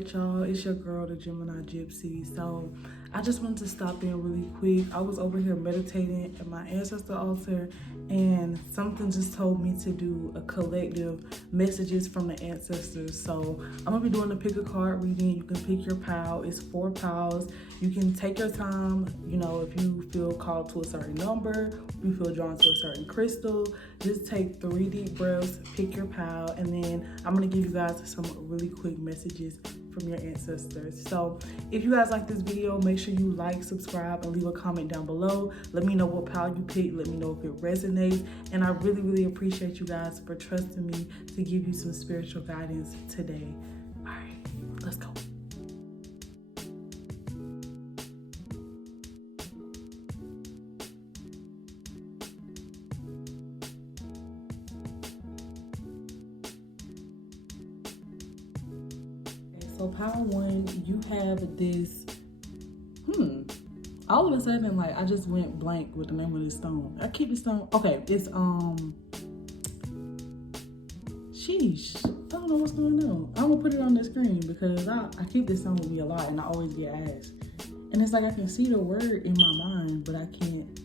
right, y'all? It's your girl, the Jemini Jypsy. So I just wanted to stop in really quick. I was over here meditating at my ancestor altar, and something just told me to do a collective messages from the ancestors. So I'm gonna be doing a pick a card reading. You can pick your pile. It's 4 piles. You can take your time. You know, if you feel called to a certain number, if you feel drawn to a certain crystal, just take 3 deep breaths, pick your pile, and then I'm gonna give you guys some really quick messages from your ancestors. So if you guys like this video, make sure you like, subscribe, and leave a comment down below. Let me know what pile you picked. Let me know if it resonates. And I really appreciate you guys for trusting me to give you some spiritual guidance today. All right, let's go. So pile 1, you have this, all of a sudden, like, I just went blank with the name of this stone. I keep the stone, okay, it's, sheesh, I don't know what's going on. I'm gonna put it on the screen because I keep this stone with me a lot and I always get asked. And it's like I can see the word in my mind, but I can't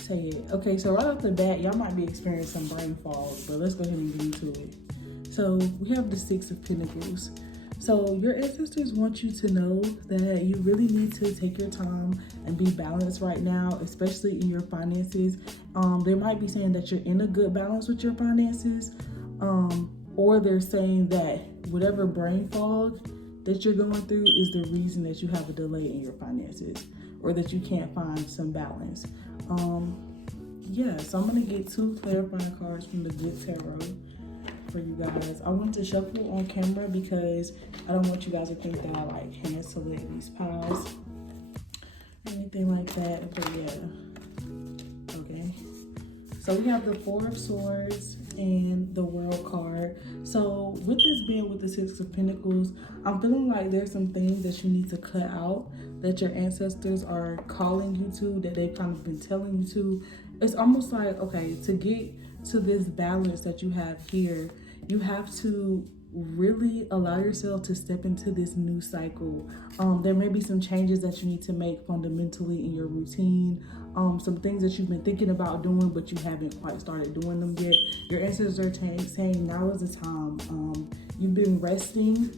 say it. Okay, so right off the bat, y'all might be experiencing some brain fog, but let's go ahead and get into it. So we have the 6 of Pentacles. So your ancestors want you to know that you really need to take your time and be balanced right now, especially in your finances. They might be saying that you're in a good balance with your finances, or they're saying that whatever brain fog that you're going through is the reason that you have a delay in your finances, or that you can't find some balance. Yeah, so I'm gonna get 2 clarifying cards from the Good Tarot for you guys. I want to shuffle on camera because I don't want you guys to think that I like hand select these piles or anything like that, but yeah. Okay, so we have the 4 of Swords and the World card. So with this being with the 6 of Pentacles, I'm feeling like there's some things that you need to cut out, that your ancestors are calling you to, that they've kind of been telling you to. It's almost like, okay, to get to this balance that you have here, you have to really allow yourself to step into this new cycle. There may be some changes that you need to make fundamentally in your routine, some things that you've been thinking about doing but you haven't quite started doing them yet. Your ancestors are saying now is the time. You've been resting,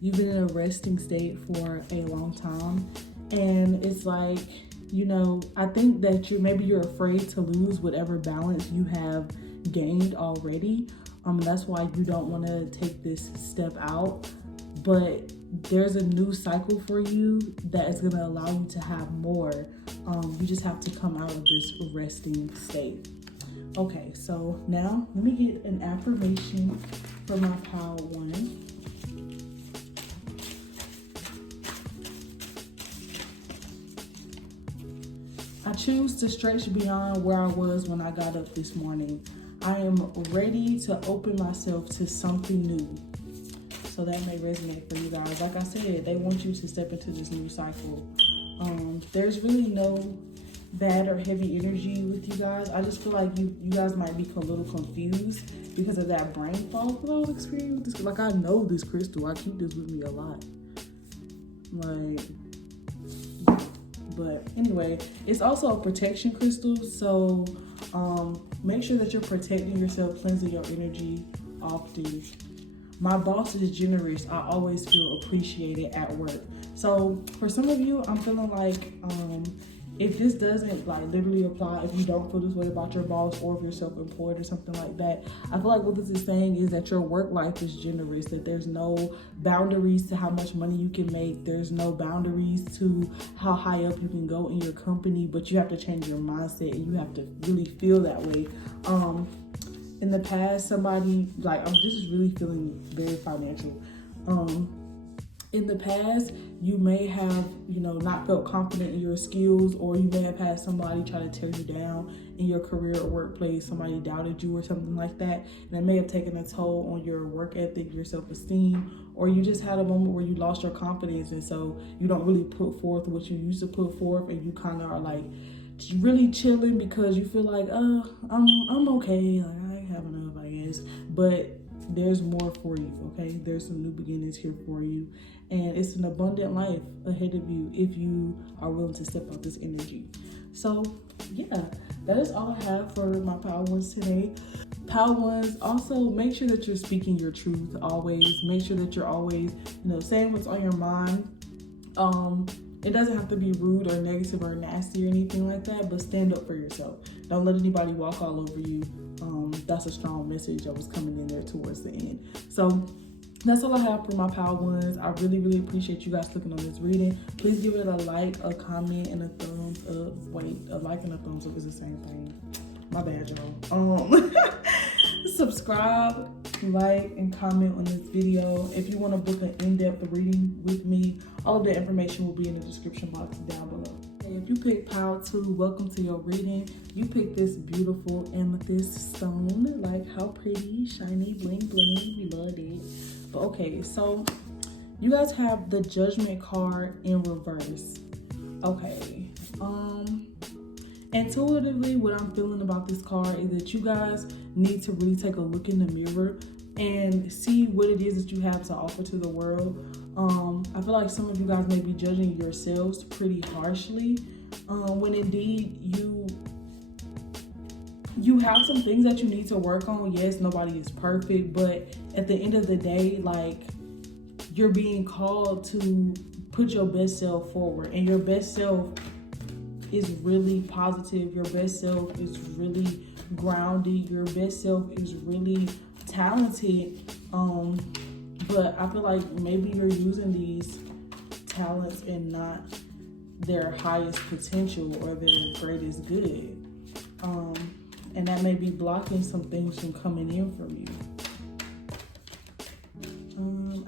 you've been in a resting state for a long time, and it's like, you know, I think that maybe you're afraid to lose whatever balance you have gained already. That's why you don't want to take this step out, but there's a new cycle for you that is going to allow you to have more. You just have to come out of this resting state. Okay, so now let me get an affirmation for my pile 1. I choose to stretch beyond where I was when I got up this morning. I am ready to open myself to something new. So that may resonate for you guys. Like I said, they want you to step into this new cycle. There's really no bad or heavy energy with you guys. I just feel like you guys might be a little confused because of that brain fog that I was experiencing with this. Like, I know this crystal. I keep this with me a lot. Like, but anyway, it's also a protection crystal. So make sure that you're protecting yourself, cleansing your energy often. My boss is generous. I always feel appreciated at work. So for some of you, I'm feeling like if this doesn't like literally apply, if you don't feel this way about your boss, or if you're self-employed or something like that, I feel like what this is saying is that your work life is generous, that there's no boundaries to how much money you can make. There's no boundaries to how high up you can go in your company, but you have to change your mindset and you have to really feel that way. In the past, somebody, like, this is really feeling very financial. In the past, you may have, you know, not felt confident in your skills, or you may have had somebody try to tear you down in your career or workplace. Somebody doubted you or something like that, and it may have taken a toll on your work ethic, your self-esteem, or you just had a moment where you lost your confidence, and so you don't really put forth what you used to put forth, and you kind of are like really chilling because you feel like, I'm okay, like I have enough, I guess. But there's more for you, okay? There's some new beginnings here for you. And it's an abundant life ahead of you if you are willing to step out this energy. So, yeah, that is all I have for my Power Ones today. Power Ones, also make sure that you're speaking your truth always. Make sure that you're always, saying what's on your mind. It doesn't have to be rude or negative or nasty or anything like that, but stand up for yourself. Don't let anybody walk all over you. That's a strong message that was coming in there towards the end. So that's all I have for my Power Ones. I really, really appreciate you guys clicking on this reading. Please give it a like, a comment, and a thumbs up. Wait, a like and a thumbs up is the same thing. My bad, y'all. Subscribe, like, and comment on this video. If you want to book an in-depth reading with me, all of the information will be in the description box down below. If you picked Power 2, welcome to your reading. You picked this beautiful amethyst stone. Like, how pretty, shiny, bling bling. We love it. But okay, so you guys have the Judgment card in reverse. Okay. Intuitively, what I'm feeling about this card is that you guys need to really take a look in the mirror and see what it is that you have to offer to the world. I feel like some of you guys may be judging yourselves pretty harshly, when indeed you have some things that you need to work on. Yes, nobody is perfect, but at the end of the day, like, you're being called to put your best self forward, and your best self is really positive. Your best self is really grounded. Your best self is really talented. But I feel like maybe you're using these talents and not their highest potential or their greatest good. And that may be blocking some things from coming in from you.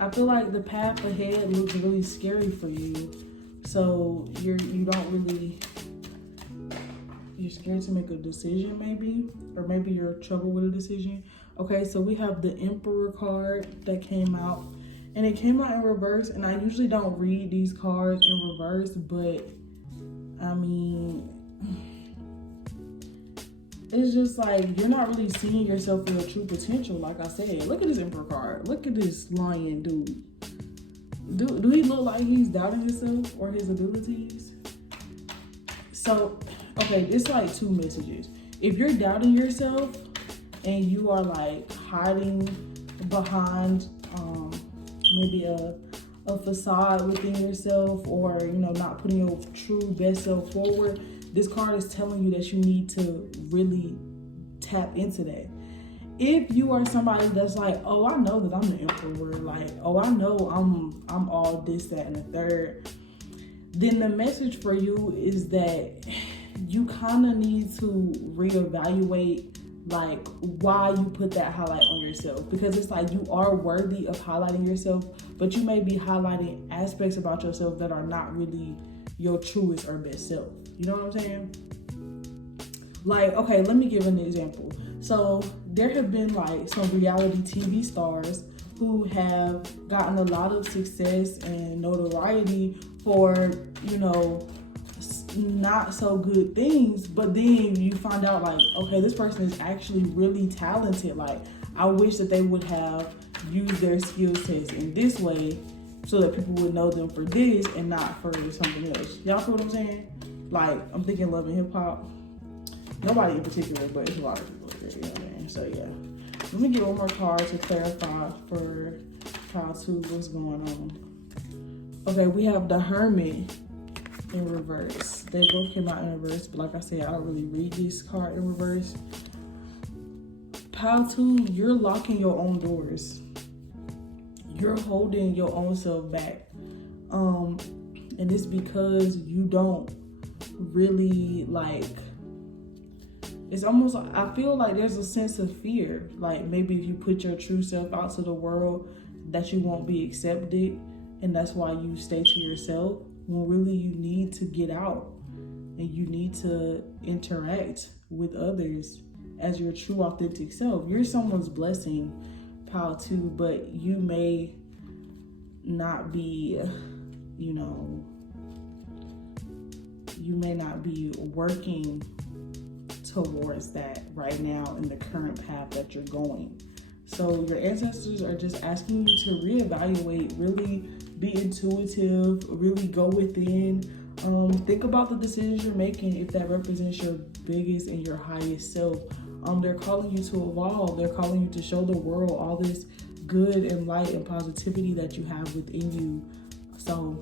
I feel like the path ahead looks really scary for you. So you're scared to make a decision, maybe, or maybe you're in trouble with a decision. Okay, so we have the Emperor card that came out, and it came out in reverse, and I usually don't read these cards in reverse, but I mean, it's just like you're not really seeing yourself in your true potential. Like I said, look at this Emperor card. Look at this lion dude. Do he look like he's doubting himself or his abilities? So, okay, it's like two messages. If you're doubting yourself and you are like hiding behind maybe a facade within yourself, or not putting your true best self forward, this card is telling you that you need to really tap into that. If you are somebody that's like, oh, I know that I'm the Emperor, like, oh, I know I'm all this, that, and the third, then the message for you is that you kind of need to reevaluate like why you put that highlight on yourself, because it's like you are worthy of highlighting yourself, but you may be highlighting aspects about yourself that are not really your truest or best self. You know what I'm saying? Like, okay, let me give an example. So there have been like some reality TV stars who have gotten a lot of success and notoriety for, not so good things, but then you find out like, okay, this person is actually really talented. Like, I wish that they would have used their skill sets in this way so that people would know them for this and not for something else. Y'all feel what I'm saying? Like, I'm thinking Love and Hip Hop. Nobody in particular, but it's a lot of people here, you know what I mean? So yeah. Let me get one more card to clarify for Power 2 what's going on. Okay, we have the Hermit in reverse. They both came out in reverse, but like I said, I don't really read this card in reverse. Power 2, you're locking your own doors. You're holding your own self back. And it's because you don't really like, it's almost like, I feel like there's a sense of fear. Like maybe if you put your true self out to the world, that you won't be accepted. And that's why you stay to yourself, when really you need to get out and you need to interact with others as your true authentic self. You're someone's blessing, Power 2, but you may not be, you may not be working towards that right now in the current path that you're going. So your ancestors are just asking you to reevaluate, really be intuitive, really go within. Think about the decisions you're making if that represents your biggest and your highest self. They're calling you to evolve. They're calling you to show the world all this good and light and positivity that you have within you. So,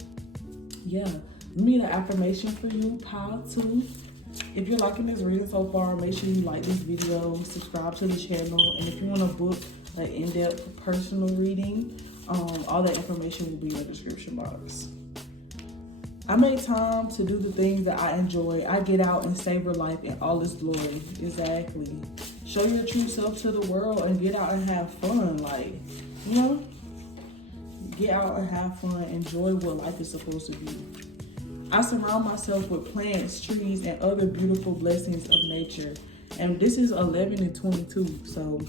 yeah, let me get an affirmation for you, pile 2. If you're liking this reading so far, make sure you like this video, subscribe to the channel, and if you want to book an in-depth personal reading, all that information will be in the description box. I make time to do the things that I enjoy. I get out and savor life in all its glory. Exactly. Show your true self to the world and get out and have fun. Like, you know, get out and have fun. Enjoy what life is supposed to be. I surround myself with plants, trees, and other beautiful blessings of nature. And this is 11 and 22. So,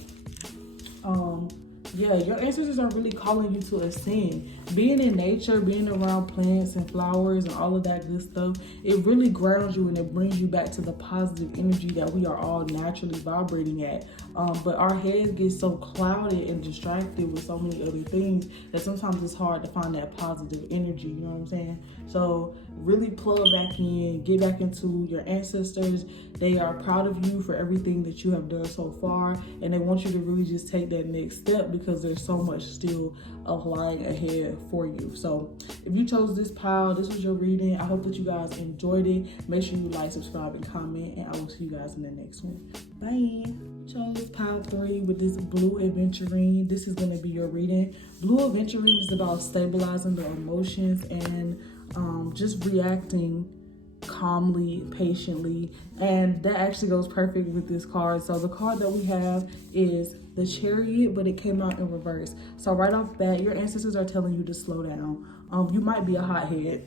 yeah, your ancestors are really calling you to ascend. Being in nature, being around plants and flowers and all of that good stuff, it really grounds you and it brings you back to the positive energy that we are all naturally vibrating at. But our heads get so clouded and distracted with so many other things that sometimes it's hard to find that positive energy, you know what I'm saying? So really plug back in, get back into your ancestors. They are proud of you for everything that you have done so far, and they want you to really just take that next step because there's so much still lying ahead for you. So if you chose this pile, this was your reading. I hope that you guys enjoyed it. Make sure you like, subscribe, and comment, and I will see you guys in the next one. Bye. Chose pile 3 with this blue aventurine. This is going to be your reading. Blue aventurine is about stabilizing the emotions and just reacting calmly, patiently, and that actually goes perfect with this card. So the card that we have is the Chariot, but it came out in reverse. So right off bat, your ancestors are telling you to slow down. You might be a hothead.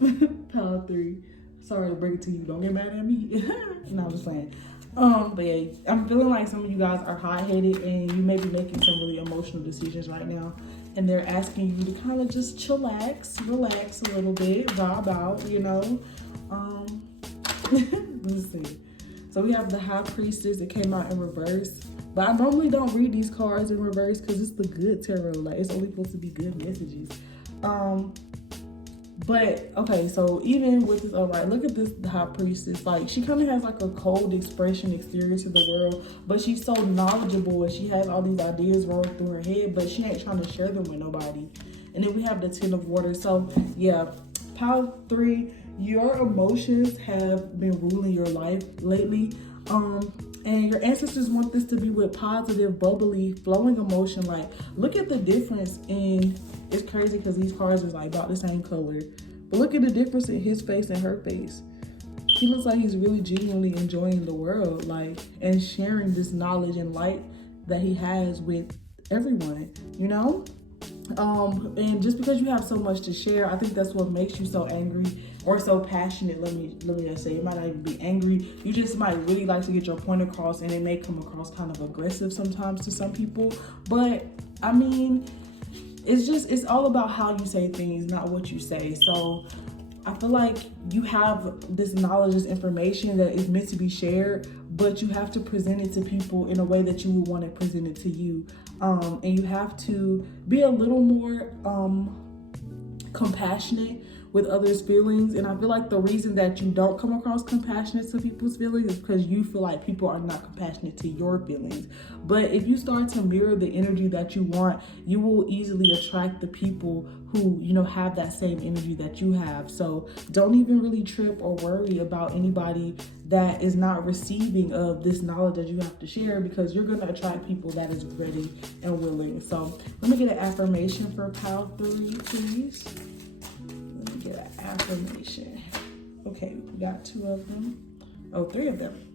Pile 3. Sorry to break it to you. Don't get mad at me. No, I'm just saying. But yeah, I'm feeling like some of you guys are hot-headed and you may be making some really emotional decisions right now. And they're asking you to kind of just chillax, relax a little bit, vibe out, you know. Let's see. So we have the High Priestess. It came out in reverse. But I normally don't read these cards in reverse because it's the good tarot. Like, it's only supposed to be good messages. But okay, so even with this, all right, look at this, the High Priestess. Like, she kind of has like a cold expression exterior to the world, but she's so knowledgeable and she has all these ideas rolling through her head, but she ain't trying to share them with nobody. And then we have the Ten of Water. So yeah, pile 3, your emotions have been ruling your life lately. And your ancestors want this to be with positive, bubbly, flowing emotion. Like, look at the difference in, it's crazy because these cards is like about the same color. But look at the difference in his face and her face. He looks like he's really genuinely enjoying the world, like, and sharing this knowledge and light that he has with everyone, you know? And just because you have so much to share, I think that's what makes you so angry or so passionate. Let me just say, it might not even be angry. You just might really like to get your point across, and it may come across kind of aggressive sometimes to some people. But I mean, it's all about how you say things, not what you say. So I feel like you have this knowledge, this information that is meant to be shared, but you have to present it to people in a way that you would want to present it to you. And you have to be a little more compassionate with others' feelings. And I feel like the reason that you don't come across compassionate to people's feelings is because you feel like people are not compassionate to your feelings. But if you start to mirror the energy that you want, you will easily attract the people who, you know, have that same energy that you have. So don't even really trip or worry about anybody that is not receiving of this knowledge that you have to share, because you're going to attract people that is ready and willing. So let me get an affirmation for pile 3, please. Let me get an affirmation. Okay, we got 2 of them. Oh, 3 of them.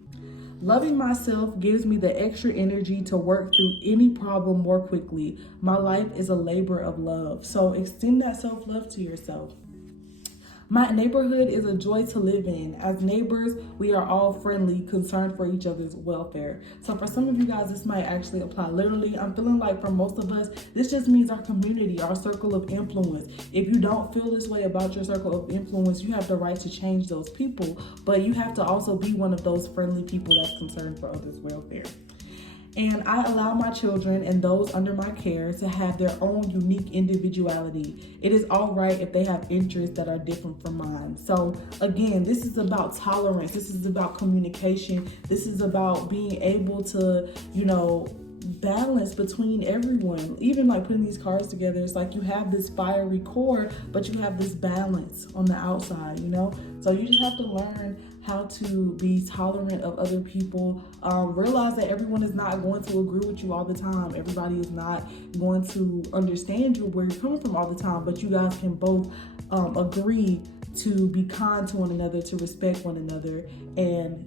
Loving myself gives me the extra energy to work through any problem more quickly. My life is a labor of love. So extend that self-love to yourself. My neighborhood is a joy to live in. As neighbors, we are all friendly, concerned for each other's welfare. So for some of you guys, this might actually apply literally. I'm feeling like for most of us, this just means our community, our circle of influence. If you don't feel this way about your circle of influence, you have the right to change those people, but you have to also be one of those friendly people that's concerned for others' welfare. And I allow my children and those under my care to have their own unique individuality. It is all right if they have interests that are different from mine. So again, this is about tolerance. This is about communication. This is about being able to, balance between everyone. Even like putting these cards together, it's like you have this fiery core, but you have this balance on the outside, So you just have to learn how to be tolerant of other people. Realize that everyone is not going to agree with you all the time. Everybody is not going to understand you where you're coming from all the time, but you guys can both agree to be kind to one another, to respect one another, and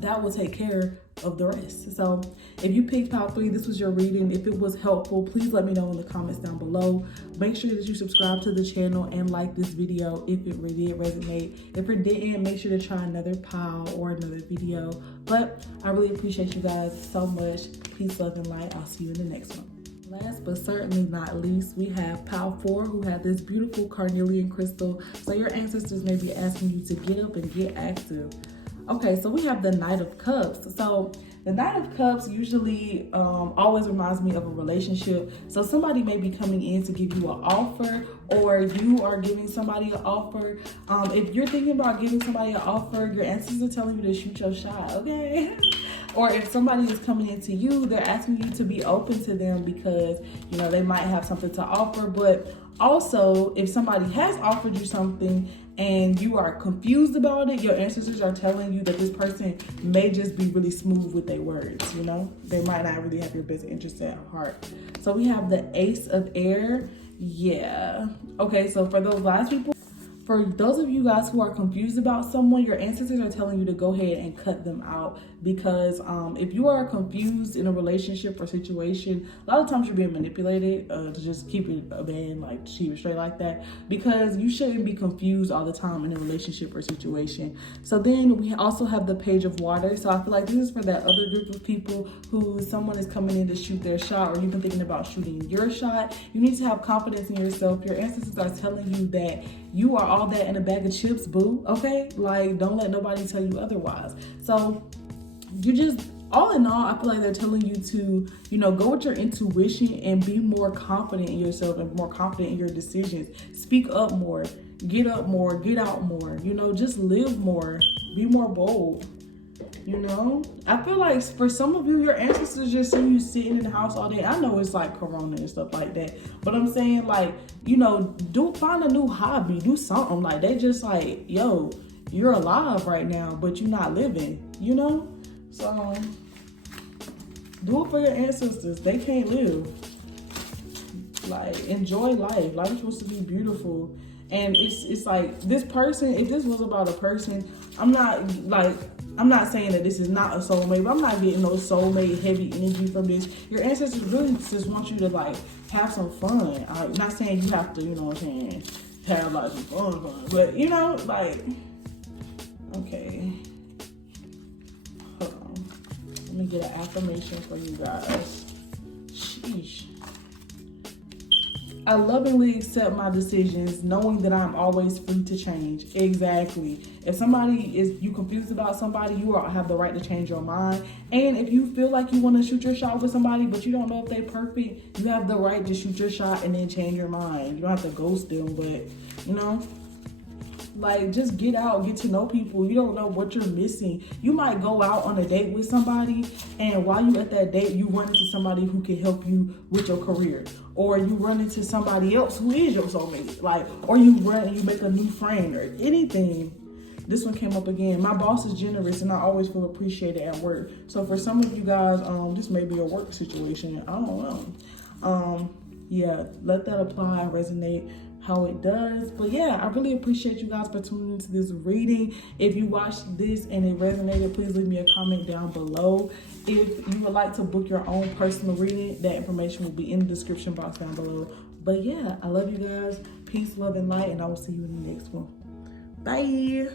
that will take care of the rest. So if you picked pile 3, this was your reading. If it was helpful, please let me know in the comments down below. Make sure that you subscribe to the channel and like this video if it really did resonate. If it didn't, make sure to try another pile or another video. But I really appreciate you guys so much. Peace, love, and light. I'll see you in the next one. Last but certainly not least, we have pile 4, who have this beautiful carnelian crystal. So your ancestors may be asking you to get up and get active. Okay, so we have the Knight of Cups. So the Knight of Cups usually always reminds me of a relationship. So somebody may be coming in to give you an offer, or you are giving somebody an offer. If you're thinking about giving somebody an offer, your ancestors are telling you to shoot your shot, okay? Or if somebody is coming into you, they're asking you to be open to them because, they might have something to offer. But also, if somebody has offered you something and you are confused about it, your ancestors are telling you that this person may just be really smooth with their words, They might not really have your best interest at heart. So we have the Ace of Air. Yeah. Okay, so for those last people, for those of you guys who are confused about someone, your ancestors are telling you to go ahead and cut them out, because if you are confused in a relationship or situation, a lot of times you're being manipulated to just keep it a band, like keep it straight like that, because you shouldn't be confused all the time in a relationship or situation. So then we also have the Page of Water. So I feel like this is for that other group of people who someone is coming in to shoot their shot, or you've been thinking about shooting your shot. You need to have confidence in yourself. Your ancestors are telling you that you are all that in a bag of chips, boo, okay? Like, don't let nobody tell you otherwise. So you just, all in all, I feel like they're telling you to, go with your intuition and be more confident in yourself and more confident in your decisions. Speak up more, get up more, get out more, just live more, be more bold. I feel like for some of you, your ancestors just see you sitting in the house all day. I know it's like Corona and stuff like that, but I'm saying, like, find a new hobby, do something. Like, they just like, yo, you're alive right now, but you're not living, So do it for your ancestors. They can't live. Like, enjoy life. Life is supposed to be beautiful. And it's like, this person, if this was about a person, I'm not saying that this is not a soulmate, but I'm not getting no soulmate heavy energy from this. Your ancestors really just want you to, like, have some fun. I'm not saying you have to, have like some fun, but like, okay. Hold on. Let me get an affirmation for you guys. Sheesh. I lovingly accept my decisions, knowing that I'm always free to change. Exactly. If you confused about somebody, you have the right to change your mind. And if you feel like you want to shoot your shot with somebody, but you don't know if they're perfect, you have the right to shoot your shot and then change your mind. You don't have to ghost them, but, like, just get out, get to know people. You don't know what you're missing. You might go out on a date with somebody, and while you at that date, you run into somebody who can help you with your career. Or you run into somebody else who is your soulmate. Like, or you run and you make a new friend or anything. This one came up again. My boss is generous and I always feel appreciated at work. So for some of you guys, this may be a work situation. I don't know. Yeah, let that apply and resonate how it does. But yeah, I really appreciate you guys for tuning into this reading. If you watched this and it resonated, please leave me a comment down below. If you would like to book your own personal reading, that information will be in the description box down below. But yeah, I love you guys. Peace, love, and light, and I will see you in the next one. Bye.